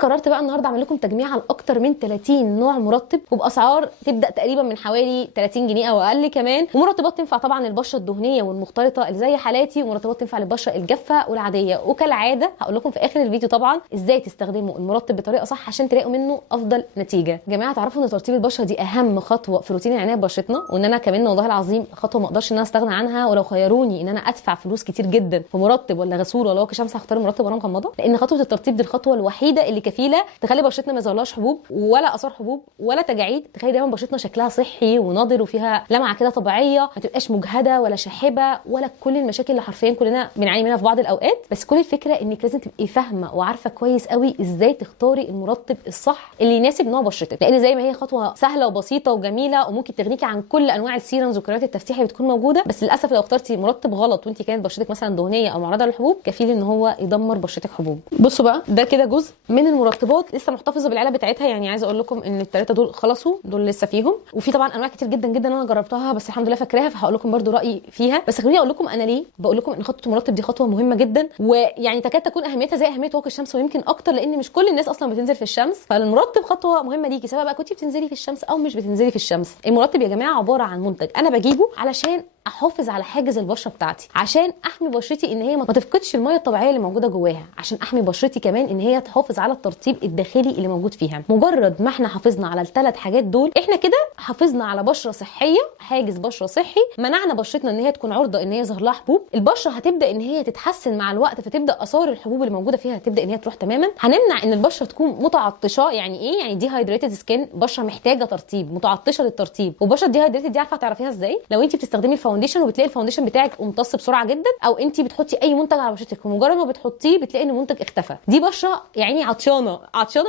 قررت بقى النهارده اعمل لكم تجميع على اكتر من 30 نوع مرطب وباسعار تبدا تقريبا من حوالي 30 جنيه او اقل كمان، ومرطبات تنفع طبعا للبشره الدهنيه والمختلطه اللي زي حالاتي، ومرطبات تنفع للبشره الجافه والعاديه. وكالعاده هقول لكم في اخر الفيديو طبعا ازاي تستخدموا المرطب بطريقه صح عشان تلاقوا منه افضل نتيجه. يا جماعه تعرفوا ان ترطيب البشره دي اهم خطوه في روتين العنايه ببشرتنا، وان انا كمان والله العظيم خطوه ما اقدرش ان انا استغنى عنها. ولو خيروني ان انا ادفع فلوس كتير جدا في مرطب ولا غسول ولا واقي شمس هختار المرطب وانا مغمضه، لان خطوه الترطيب دي الخطوه الوحيده اللي كفيله تخلي بشرتنا ما يظهرلهاش حبوب ولا اثار حبوب ولا تجاعيد. تخلي دايما بشرتنا شكلها صحي وناضر وفيها لمعه كده طبيعيه، ما تبقاش مجهده ولا شاحبه ولا كل المشاكل اللي حرفيا كلنا بنعاني منها في بعض الاوقات. بس كل الفكره انك لازم تبقي فاهمه وعارفه كويس قوي ازاي تختاري المرطب الصح اللي يناسب نوع بشرتك، لان زي ما هي خطوه سهله وبسيطه وجميله وممكن تغنيكي عن كل انواع السيرمز وكريمات التفتيح اللي بتكون موجوده، بس للاسف لو اخترتي مرطب غلط وانت كانت بشرتك مثلا دهنيه او معرضه للحبوب كفيل ان هو يدمر بشرتك حبوب. بصوا بقى ده كده جزء من المرطبات لسه محتفظه بالعلب بتاعتها، يعني عايزه اقول لكم ان الثلاثه دول خلصوا، دول لسه فيهم. وفي طبعا انواع كتير جدا جدا انا جربتها بس الحمد لله فاكراها، فهقول لكم برده رايي فيها. بس خليني اقول لكم انا ليه بقول لكم ان خطوه المرطب دي خطوه مهمه جدا، ويعني تكاد تكون اهميتها زي اهميه واقي الشمس ويمكن اكتر، لان مش كل الناس اصلا بتنزل في الشمس. فالمرطب خطوه مهمه ليكي سواء بقى كنتي بتنزلي في الشمس او مش بتنزلي في الشمس. المرطب يا جماعه عباره عن منتج انا بجيبه علشان احافظ على حاجز البشره بتاعتي، عشان احمي بشرتي ان هي ما تفقدش الميه الطبيعيه اللي موجوده جواها، عشان احمي بشرتي كمان ان هي تحافظ على الترطيب الداخلي اللي موجود فيها. مجرد ما احنا حافظنا على الثلاث حاجات دول احنا كده حافظنا على بشره صحيه، حاجز بشره صحي، منعنا بشرتنا ان هي تكون عرضه ان هي يظهر لها حبوب. البشره هتبدا ان هي تتحسن مع الوقت، فتبدا اثار الحبوب اللي موجوده فيها تبدا ان هي تروح تماما. هنمنع ان البشره تكون متعطشه. يعني ايه؟ يعني دي هايدريتد سكين، بشره محتاجه ترطيب، متعطشه للترطيب. وبشره دي هايدريتد دي عارفه تعرفيها ازاي؟ لو انت بتستخدمي الفاونديشن وبتلاقي الفاونديشن بتاعك امتص بسرعه جدا، او انت بتحطي اي منتج على بشرتك ومجرد ما بتحطيه بتلاقي ان المنتج اختفى، دي بشره يعني عطشانه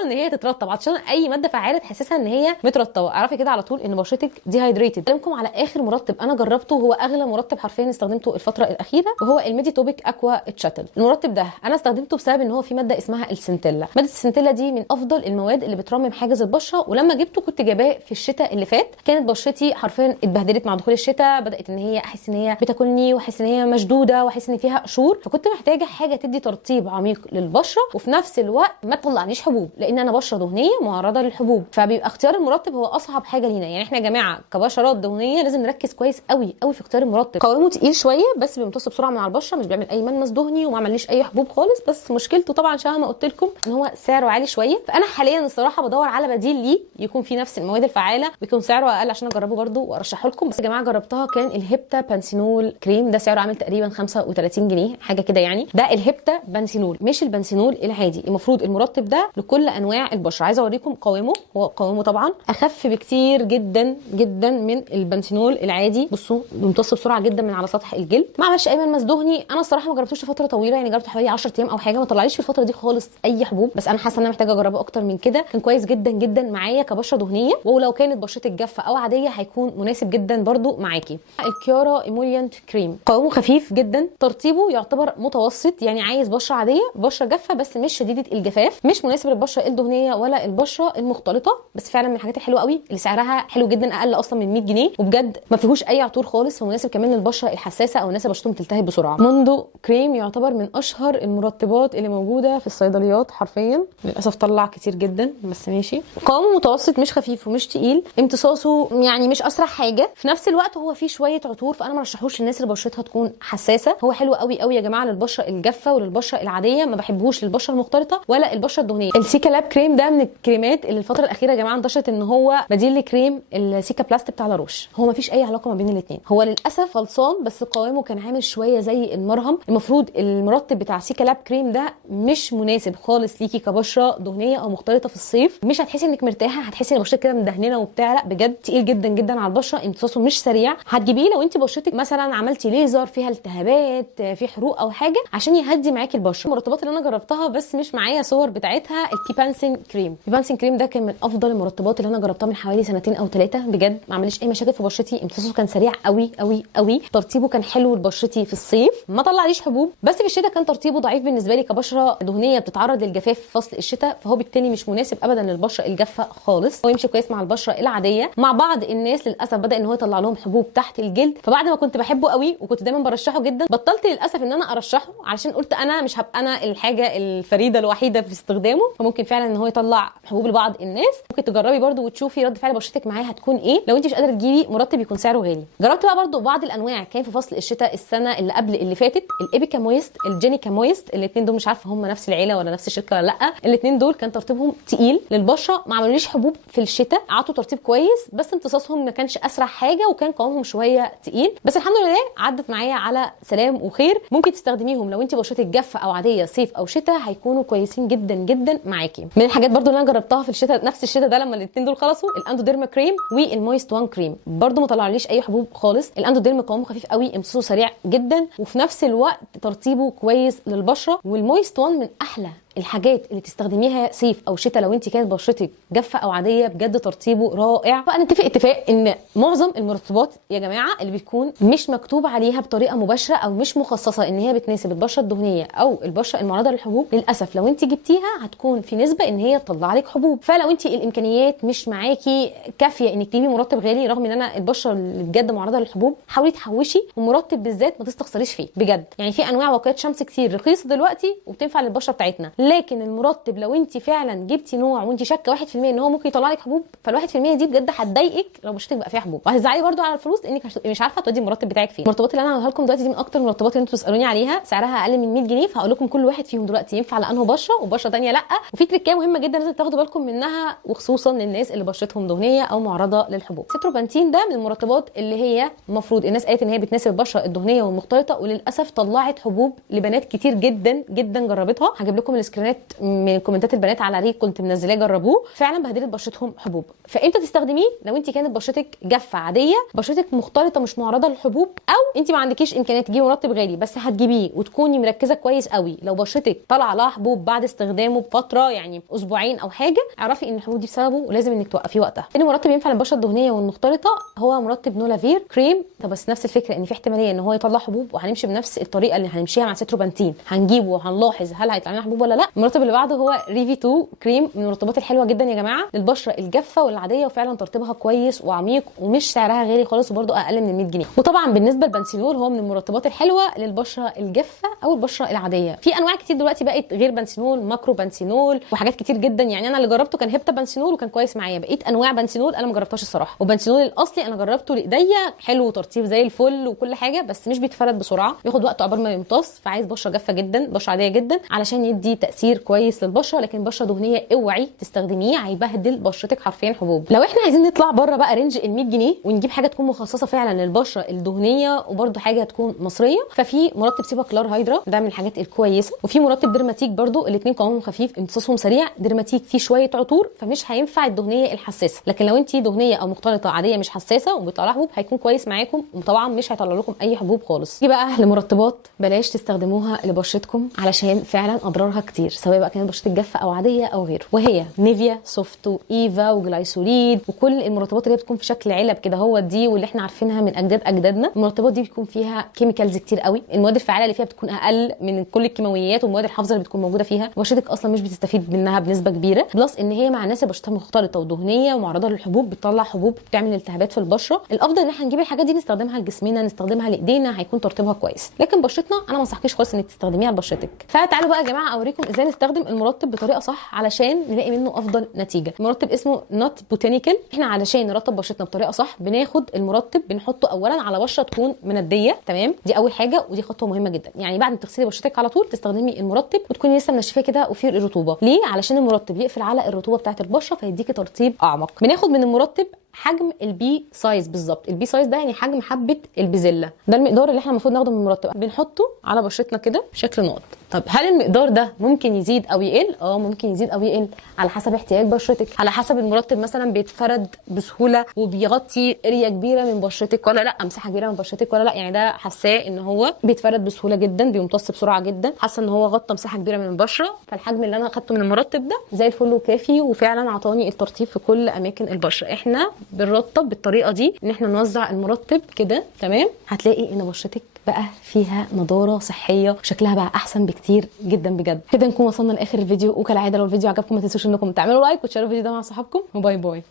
ان هي تترطب، عطشانه اي ماده فعاله تحسسها ان هي مترطبه. اعرفي كده على طول ان بشرتك دي هايدريتد. اكلمكم على اخر مرطب انا جربته، هو اغلى مرطب حرفيا استخدمته الفتره الاخيره، وهو الميديتوبيك اكوا تشاتل. المرطب ده انا استخدمته بسبب ان هو فيه ماده اسمها السنتيلا. ماده السنتيلا دي من افضل المواد اللي بترمم حاجز البشره، ولما جبته كنت جايباه في الشتاء اللي فات. كانت بشرتي حرفيا اتبهدلت مع دخول الشتاء، بدات ان هي احس ان هي بتاكلني واحس ان هي مشدوده واحس ان فيها قشور، فكنت محتاجه حاجه تدي ترطيب عميق للبشره وفي نفس الوقت ما تطلعنيش حبوب، لان انا بشره دهنيه معرضه للحبوب. فبيبقى اختيار المرطب هو اصعب حاجه لينا. يعني احنا يا جماعه كبشرات دهنيه لازم نركز كويس قوي قوي في اختيار المرطب. قوامه تقيل شويه بس بيمتص بسرعه من على البشره، مش بيعمل اي ملمس دهني وما عمليش اي حبوب خالص. بس مشكلته طبعا شبه ما قلت لكم ان هو سعره عالي شويه، فانا حاليا الصراحه بدور على بديل ليه يكون فيه نفس المواد الفعاله ويكون سعره اقل عشان اجربه برده وارشحه لكم. بس يا جماعه جربتها، كان الهيبتا بانسينول كريم، ده سعره عامل تقريبا 35 جنيه حاجه كده. يعني ده الهيبتا بانسينول مش البانسينول العادي. المفروض المرطب ده لكل انواع البشره. عايزه اوريكم قوامه، هو قوامه طبعا اخف بكتير جدا جدا من البانسينول العادي. بصوا بيمتص بسرعه جدا من على سطح الجلد، ما عملش اي ملمس دهني. انا الصراحه ما جربتوش لفتره طويله، يعني جربته حوالي 10 ايام او حاجه، ما طلعليش في الفتره دي خالص اي حبوب، بس انا حاسه ان انا محتاجه اجربه اكتر من كده. كان كويس جدا جدا معايا كبشره دهنيه، ولو كانت بشرتك جافه او عاديه هيكون مناسب جدا برده معاكي. الكيارا ايموليانت كريم قوامه خفيف جدا، ترطيبه يعتبر متوسط، يعني عايز بشره عاديه بشره جافه بس مش شديده الجفاف، مش مناسب للبشره الدهنيه ولا البشره المختلطه. بس فعلا من الحاجات الحلوه قوي اللي سعرها حلو جدا، اقل اصلا من 100 جنيه، وبجد ما فيهوش اي عطور خالص، فمناسب كمان للبشره الحساسه او الناس اللي بشرتهم بتلتهب بسرعه. موندو كريم يعتبر من اشهر المرطبات اللي موجوده في الصيدليات حرفيا، للاسف طلع كتير جدا بس ماشي. قوامه متوسط، مش خفيف ومش تقيل، امتصاصه يعني مش اسرع حاجه، في نفس الوقت هو فيه شويه عطور، فانا ما رشحوش للناس اللي بشرتها تكون حساسه. هو حلو قوي قوي يا جماعه للبشره الجافه وللبشره العاديه، ما بحبهوش للبشره المختلطه ولا البشره الدهنيه. السيكا لاب كريم ده من الكريمات اللي الفتره الاخيره يا جماعه انتشرت ان هو بديل لكريم السيكا بلاست بتاع لاروش. هو ما فيش اي علاقه ما بين الاثنين، هو للاسف خلصان بس قوامه كان عامل شويه زي المرهم. المفروض المرطب بتاع سيكا لاب كريم ده مش مناسب خالص ليكي كبشره دهنيه او مختلطه في الصيف، مش هتحسي انك مرتاحه، هتحسي ان بشرتك كده مدهننه وبتاع، لا بجد تقيل جدا جدا على البشره، امتصاصه مش سريع. هتجيبيه لو انت بشرتك مثلا عملتي ليزر فيها التهابات في حروق او حاجه عشان يهدي معاكي البشره. المرطبات اللي انا جربتها بس مش معايا صور بتاعتها، الكيبانسين كريم. الكيبانسين كريم ده كان من افضل المرطبات اللي انا جربتها من حوالي سنتين او 3، بجد ما عملش اي مشاكل في بشرتي، امتصاصه كان سريع قوي قوي قوي، ترطيبه كان حلو لبشرتي في الصيف، ما طلعليش حبوب. بس في الشتاء كان ترطيبه ضعيف بالنسبه لي كبشره دهنيه بتتعرض للجفاف في فصل الشتاء، فهو بالتالي مش مناسب ابدا للبشره الجافه خالص. هو يمشي كويس مع البشره العاديه. مع بعض الناس للاسف بدا ان هو يطلع لهم حبوب تحت الجلد، فبعد ما كنت بحبه قوي وكنت دايما برشحه جدا، بطلت للاسف ان انا ارشحه علشان قلت انا مش هبقى انا الحاجه الفريده الوحيده في استخدامه، فممكن فعلا ان هو يطلع حبوب لبعض الناس. ممكن تجربي برده وتشوفي رد فعل بشرتك معاه هتكون ايه لو انت مش قادره تجيبي مرطب يكون سعره غالي. جربت بقى برده بعض الانواع كان في فصل الشتاء السنه اللي قبل اللي فاتت، الايبيكا مويست، الجينيكا مويست، الاثنين دول مش عارفه هم نفس العيله ولا نفس الشركه ولا لا. الاثنين دول كان ترطيبهم تقيل للبشره، ما عملوليش حبوب في الشتاء، عطوا ترطيب كويس بس امتصاصهم ما كانش اسرع حاجه وكان قوامهم شويه تقيل، بس الحمد لله عدت معايا على سلام وخير. ممكن تستخدميهم لو انت بشرتك جافه او عاديه صيف او شتاء، هيكونوا كويسين جدا جدا معاكي. من الحاجات برده اللي انا جربتها في الشتاء نفس الشتاء ده لما الاثنين دول خلصوا، الاندوديرما كريم والمويست وان كريم، برده ما طلعليش اي حبوب خالص. الاندوديرما قوامه خفيف قوي، امتصاصه سريع جدا وفي نفس الوقت ترطيبه كويس للبشره. والمويست وان من احلى الحاجات اللي تستخدميها صيف او شتاء لو انت كانت بشرتك جافه او عاديه، بجد ترطيبه رائع. فنتفق اتفاق ان معظم المرطبات يا جماعه اللي بتكون مش مكتوب عليها بطريقه مباشره او مش مخصصه ان هي بتناسب البشره الدهنيه او البشره المعرضه للحبوب، للاسف لو انت جبتيها هتكون في نسبه ان هي تطلع لك حبوب. فلو انت الامكانيات مش معاكي كافيه انك تجيبي مرطب غالي، رغم ان انا البشره اللي بجد معرضه للحبوب، حاولي تحوشي، ومرطب بالذات ما تستخسريش فيه بجد. يعني في انواع واقيات شمس كتير رخيصه دلوقتي وبتنفع للبشره بتاعتنا، لكن المرطب لو انت فعلا جبتي نوع وانت شاكه 1% ان هو ممكن يطلع لك حبوب، فال1% دي بجد هتضايقك لو بشرتك بقى فيها حبوب، وهتزعلي برده على الفلوس لانك مش عارفه تودي المرطب بتاعك فين. المرطبات اللي انا هقولها لكم دلوقتي دي من اكتر المرطبات اللي انتوا بتسالوني عليها، سعرها اقل من 100 جنيه، فهقول لكم كل واحد فيهم دلوقتي ينفع لانه بشره وبشره ثانيه لا. وفي تريكه مهمه جدا لازم تاخدوا بالكم منها، وخصوصا للناس اللي بشرتهم دهنيه او معرضه للحبوب. سيتروبانتين ده من المرطبات اللي هي المفروض الناس قالت ان هي بتناسب البشره الدهنيه والمختلطه، وللاسف طلعت حبوب لبنات كتير جدا جدا جربتها. هجيب لكم السكرينات من كومنتات البنات على ريك كنت منزلاه جربوه، فعلا بهدلت بشرتهم حبوب. فامتى تستخدميه؟ لو انت كانت بشرتك جافه عاديه، بشرتك مختلطه مش معرضه للحبوب، او انت ما عندكيش امكانيه تجيبي مرطب غالي بس هتجيبيه وتكوني مركزه كويس قوي. لو بشرتك طالعه لها حبوب بعد استخدامه بفتره يعني اسبوعين او حاجه، اعرفي ان الحبوب دي بسببه ولازم انك توقفيه وقتها. تاني مرطب ينفع للبشره الدهنيه والمختلطه هو مرطب نولافير كريم. طب بس نفس الفكره ان في احتماليه ان هو يطلع حبوب، وهنمشي بنفس الطريقه اللي هنمشيها مع سيتروبانتين، هنجيبه وهنلاحظ هل هيطلع لنا حبوب ولا لا. المرطب اللي بعده هو ريفي 2 كريم، من المرطبات الحلوه جدا يا جماعه للبشره الجافه والعاديه، وفعلا ترطيبها كويس وعميق ومش سعرها غالي خالص، وبرده اقل من 100 جنيه. وطبعا بالنسبه للبنسينول هو من المرطبات الحلوه للبشره الجافه او البشره العاديه. في انواع كتير دلوقتي بقت غير بنسينول، ماكرو بنسينول وحاجات كتير جدا. يعني انا اللي جربته كان هيبتا بنسينول وكان كويس معايا. بقيت انواع بنسينول انا ما جربتهاش الصراحه، وبنسينول الاصلي انا جربته لايديا حلو وترطيب زي الفل وكل حاجه، بس مش بيتفرد بسرعه، بياخد وقت عقبال ما يمتص، فعايز بشره جافه جدا، بشره عاديه جدا علشان يدي تاثير كويس للبشره. لكن بشره دهنيه اوعي تستخدميه، هيبهدل بشرتك حرفيا حبوب. لو احنا عايزين نطلع بره بقى رينج ال 100 جنيه ونجيب حاجه تكون مخصصه فعلا للبشره الدهنيه وبرده حاجه تكون مصريه، ففي مرطب سيبا كلار هايدرا، ده من الحاجات الكويسه. وفي مرطب ديرماتيك برده، الاثنين قوامهم خفيف امتصاصهم سريع. ديرماتيك فيه شويه عطور فمش هينفع الدهنيه الحساسه، لكن لو انت دهنيه او مختلطه عاديه مش حساسه وبيطلع حبوب هيكون كويس معاكم، وطبعا مش هيطلع لكم اي حبوب خالص. دي بقى لمرطبات بلاش تستخدموها لبشرتكم علشان فعلا اضرارها كتير، سواء بقى كانت بشرتك جافه او عاديه او غيره، وهي نيفيا سوفت وايفا وجلايسوليد وكل المرطبات اللي بتكون في شكل علب كده، هو دي واللي احنا عارفينها من اجدادنا. المرطبات دي بتكون فيها كيميكالز كتير قوي، المواد الفعاله اللي فيها بتكون اقل من كل الكيماويات والمواد الحافظه اللي بتكون موجوده فيها، بشرتك اصلا مش بتستفيد منها بنسبه كبيره، بلس ان هي مع الناس اللي بشرتها مختلطه ودهنيه ومعرضه للحبوب بتطلع حبوب بتعمل التهابات في البشره. الافضل ان احنا نجيب الحاجات دي نستخدمها لجسمنا، نستخدمها لايدينا، هيكون ترطيبها كويس. لكن بشرتنا انا ما انصحكيش خالص انك تستخدميها لبشرتك. فتعالوا بقى يا جماعه اوريكم ازاي نستخدم المرطب بطريقه صح علشان نلاقي منه افضل نتيجه. المرطب اسمه نوت بوتانيكال. احنا علشان نرطب بشرتنا بطريقه صح بناخد المرطب بنحطه اولا على بشره تكون منديه، تمام؟ دي اول حاجه ودي خطوه مهمه جدا. يعني بعد ما تغسلي بشرتك على طول تستخدمي المرطب وتكوني لسه منشفاه كده وفيه الرطوبه. ليه؟ علشان المرطب يقفل على الرطوبه بتاعه البشره فيديكي ترطيب اعمق. بناخد من المرطب حجم البي سايز بالظبط. البي سايز ده يعني حجم حبه البزله، ده المقدار اللي احنا المفروض ناخده من المرطب. بنحطه على بشرتنا كده بشكل نقط. طب هل المقدار ده ممكن يزيد او يقل؟ ممكن يزيد او يقل على حسب احتياج بشرتك، على حسب المرطب مثلا بيتفرد بسهوله وبيغطي اريا كبيره من بشرتك ولا لا، مساحه كبيره من بشرتك ولا لا. يعني ده حاساه ان هو بيتفرد بسهوله جدا، بيمتص بسرعه جدا، حاسه ان هو غطى مساحه كبيره من البشره، فالحجم اللي انا اخدته من المرطب ده زي الفل وكافي، وفعلا عطاني الترطيب في كل اماكن البشره. احنا بنرطب بالطريقه دي ان احنا نوزع المرطب كده، تمام؟ هتلاقي ان بشرتك بقى فيها نضاره صحيه وشكلها بقى احسن بكتير جدا بجد. كده نكون وصلنا لاخر الفيديو، وكالعاده لو الفيديو عجبكم ما تنسوش انكم تعملوا لايك وتشاركوا الفيديو ده مع صحابكم، وباي باي.